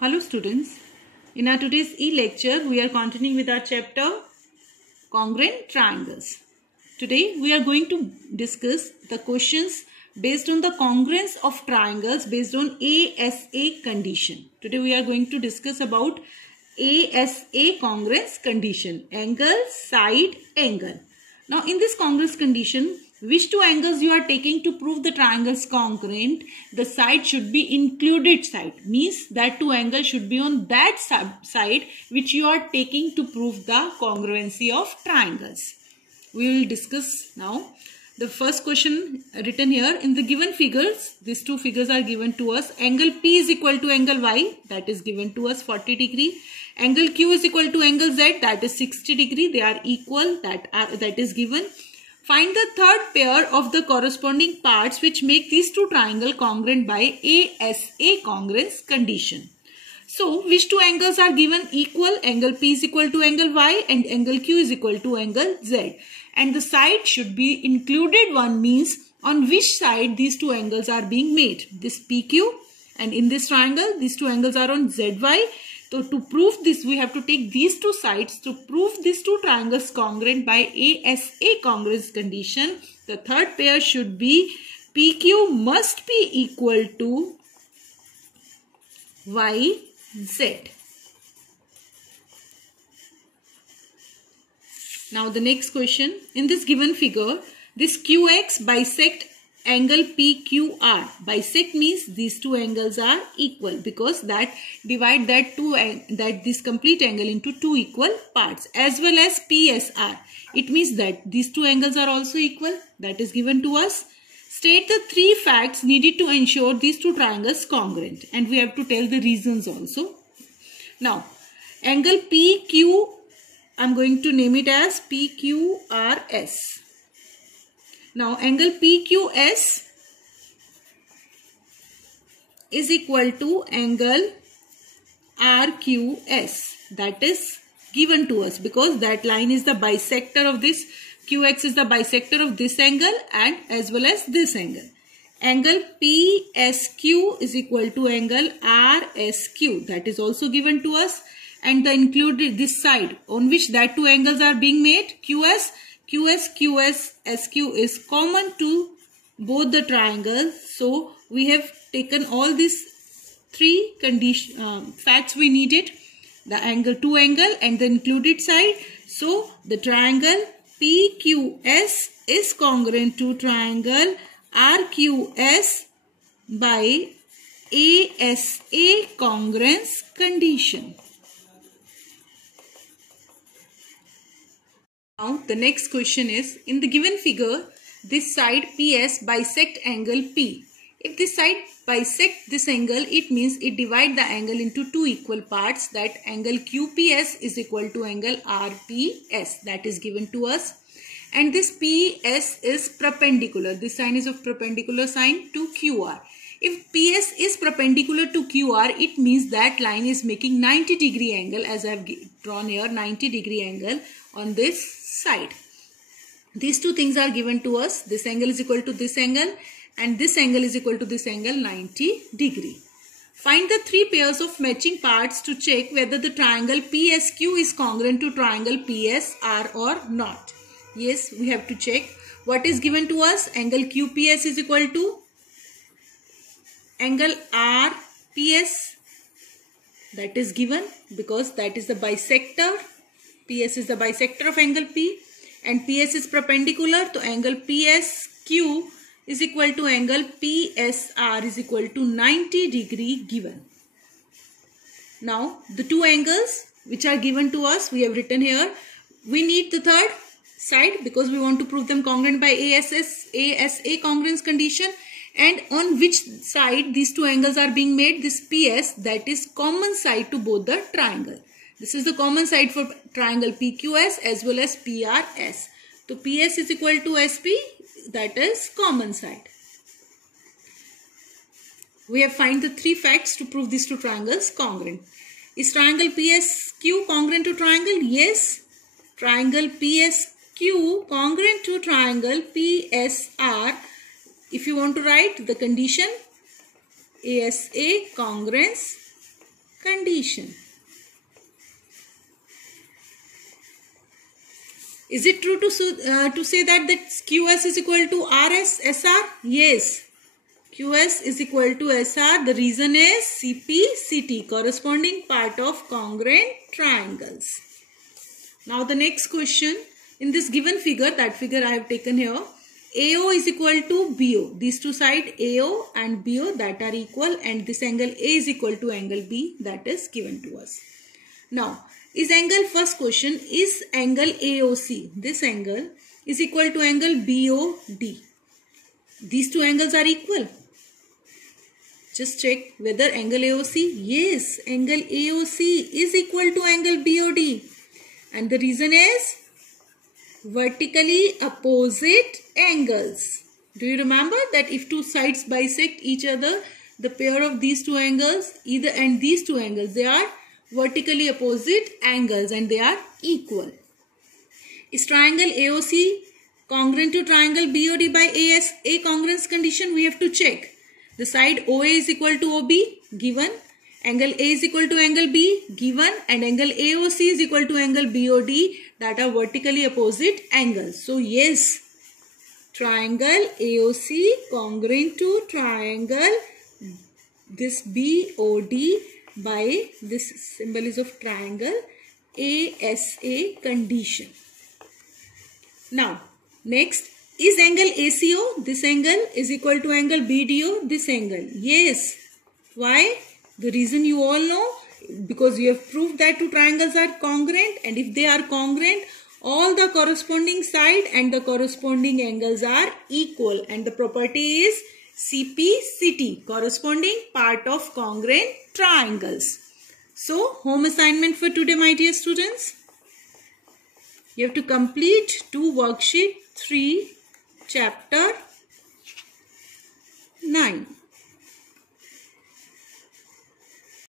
Hello students, in our today's e-lecture we are continuing with our chapter Congruent Triangles. Today we are going to discuss the questions based on the congruence of triangles based on ASA condition. Today we are going to discuss about ASA congruence condition, angle, side, angle. Now in this congruence condition, which two angles you are taking to prove the triangle is congruent, the side should be included side. Means that two angles should be on that side which you are taking to prove the congruency of triangles. We will discuss now. The first question written here, in the given figures, these two figures are given to us. Angle P is equal to angle Y, that is given to us 40 degree. Angle Q is equal to angle Z, that is 60 degree. They are equal, that is given. Find the third pair of the corresponding parts which make these two triangles congruent by ASA congruence condition. So, which two angles are given equal? Angle P is equal to angle Y and angle Q is equal to angle Z. And the side should be included one, means on which side these two angles are being made. This PQ, and in this triangle these two angles are on ZY. So to prove this, we have to take these two sides to prove these two triangles congruent by ASA congruence condition. The third pair should be PQ must be equal to YZ. Now the next question, in this given figure, this QX bisect angle PQR. Bisect means these two angles are equal, because that divide this complete angle into two equal parts, as well as PSR. It means that these two angles are also equal, that is given to us. State the three facts needed to ensure these two triangles congruent, and we have to tell the reasons also. Now angle PQ, I am going to name it as PQRS. Now angle PQS is equal to angle RQS, that is given to us because that line is the bisector of this. QX is the bisector of this angle and as well as this angle. Angle PSQ is equal to angle RSQ, that is also given to us, and the included this side on which that two angles are being made, QS, SQ is common to both the triangles. So we have taken all these three facts we needed, the angle, two angle and the included side. So the triangle PQS is congruent to triangle RQS by ASA congruence condition. Now the next question is, in the given figure, this side PS bisect angle P. If this side bisect this angle, it means it divide the angle into two equal parts, that angle QPS is equal to angle RPS, that is given to us. And this PS is perpendicular. This sign is of perpendicular sign to QR. If PS is perpendicular to QR, it means that line is making 90 degree angle, as I have drawn here, 90 degree angle on this side. These two things are given to us. This angle is equal to this angle and this angle is equal to this angle, 90 degree. Find the three pairs of matching parts to check whether the triangle PSQ is congruent to triangle PSR or not. Yes, we have to check. What is given to us? Angle QPS is equal to angle RPS, that is given because that is the bisector. PS is the bisector of angle P and PS is perpendicular to angle PSQ is equal to angle PSR is equal to 90 degree given. Now the two angles which are given to us, we have written here. We need the third side because we want to prove them congruent by ASA congruence condition, and on which side these two angles are being made, this PS, that is common side to both the triangle. This is the common side for triangle PQS as well as PRS. So PS is equal to SP, that is common side. We have find the three facts to prove these two triangles congruent. Is triangle PSQ congruent to triangle? Yes. Triangle PSQ congruent to triangle PSR. If you want to write the condition, ASA congruence condition. Is it true to say that QS is equal to RS SR? Yes. QS is equal to SR. The reason is CP CT, corresponding part of congruent triangles. Now the next question. In this given figure, that figure I have taken here, AO is equal to BO. These two sides AO and BO that are equal, and this angle A is equal to angle B that is given to us. Now, first question, is angle AOC, this angle, is equal to angle BOD? These two angles are equal. Just check whether angle AOC, yes, angle AOC is equal to angle BOD. And the reason is vertically opposite angles. Do you remember that if two sides bisect each other, the pair of these two angles, either and these two angles, they are vertically opposite angles and they are equal. Is triangle AOC congruent to triangle BOD by A congruence condition? We have to check. The side OA is equal to OB, given. Angle A is equal to angle B, given. And angle AOC is equal to angle BOD, that are vertically opposite angles. So yes, triangle AOC congruent to triangle this BOD by this symbol is of triangle ASA condition. Now next, is angle ACO, this angle, is equal to angle BDO, this angle? Yes. Why? The reason you all know, because you have proved that two triangles are congruent, and if they are congruent, all the corresponding side and the corresponding angles are equal, and the property is CP/CT, corresponding part of congruent triangles. So, home assignment for today, my dear students. You have to complete 2 worksheet 3, chapter 9.